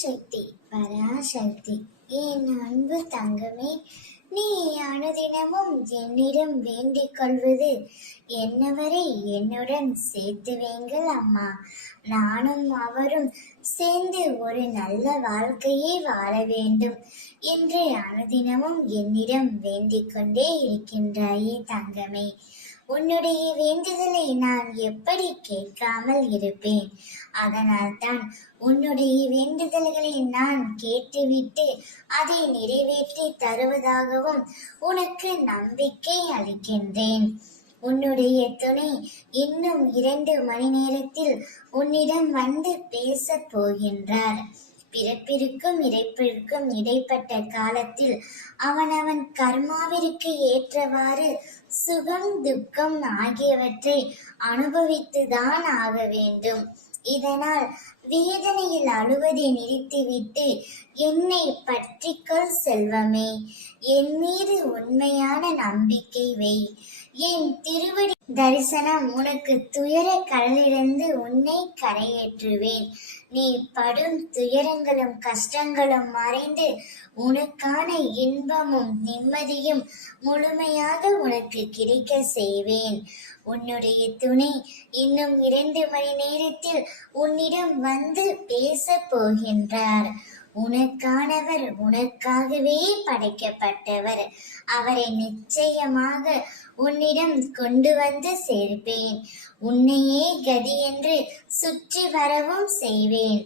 சக்தி பராசக்தி. என் அன்பு தங்கமே, நீ அனுதினமும் என்னிடம் வேண்டிக் கொள்வது என்னவரை என்னுடன் சேர்த்து வைங்கள் அம்மா. நானும் அவரும் சேர்ந்து ஒரு நல்ல வாழ்க்கையை வாழ வேண்டும் என்று அனுதினமும் என்னிடம் வேண்டிக் கொண்டே இருக்கின்றாயே தங்கமே. உன்னுடைய வேண்டுதலை நான் எப்படி கேட்காமல் இருப்பேன்? அதனால்தான் உன்னுடைய வேண்டுதல்களை நான் கேட்டுவிட்டு அதை நிறைவேற்றி தருவதாகவும் உனக்கு நம்பிக்கை அளிக்கின்றேன். உன்னுடைய துணை இன்னும் 2 மணி நேரத்தில் உன்னிடம் வந்து பேச போகின்றார். பிறப்பிற்கும் இறப்பிற்கும் இடைப்பட்ட காலத்தில் அவனவன் கர்மாவிற்கு ஏற்றவாறு சுகம் துக்கம் ஆகியவற்றை அனுபவித்துதான் ஆக வேண்டும். இதனால் வேதனையில் அழுவதை நிறுத்திவிட்டு என்னை பற்றிக்கொள் செல்வமே. என் மீது உண்மையான நம்பிக்கை வை. என் திருவடி தரிசனம் உனக்கு துயர கடலிலிருந்து உன்னை கரையேற்றுவேன். நீ படும் துயரங்களும் கஷ்டங்களும் மறைந்து உனக்கான இன்பமும் நிம்மதியும் முழுமையாக உனக்கு கிடைக்க செய்வேன். உன்னுடைய துணை இன்னும் 2 மணி நேரத்தில் உன்னிடம் வந்து பேச போகின்றார். உனக்கானவர், உனக்காகவே படைக்கப்பட்டவர். அவரை நிச்சயமாக உன்னிடம் கொண்டு வந்து சேர்ப்பேன். உன்னையே கதி என்று சுற்றி வரவும் செய்வேன்.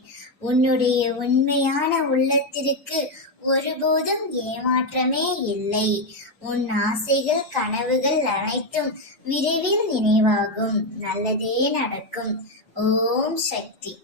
உன்னுடைய உண்மையான உள்ளத்திற்கு ஒருபோதும் ஏமாற்றமே இல்லை. உன் ஆசைகள் கனவுகள் அனைத்தும் விரைவில் நினைவாகும். நல்லதே நடக்கும். ஓம் சக்தி.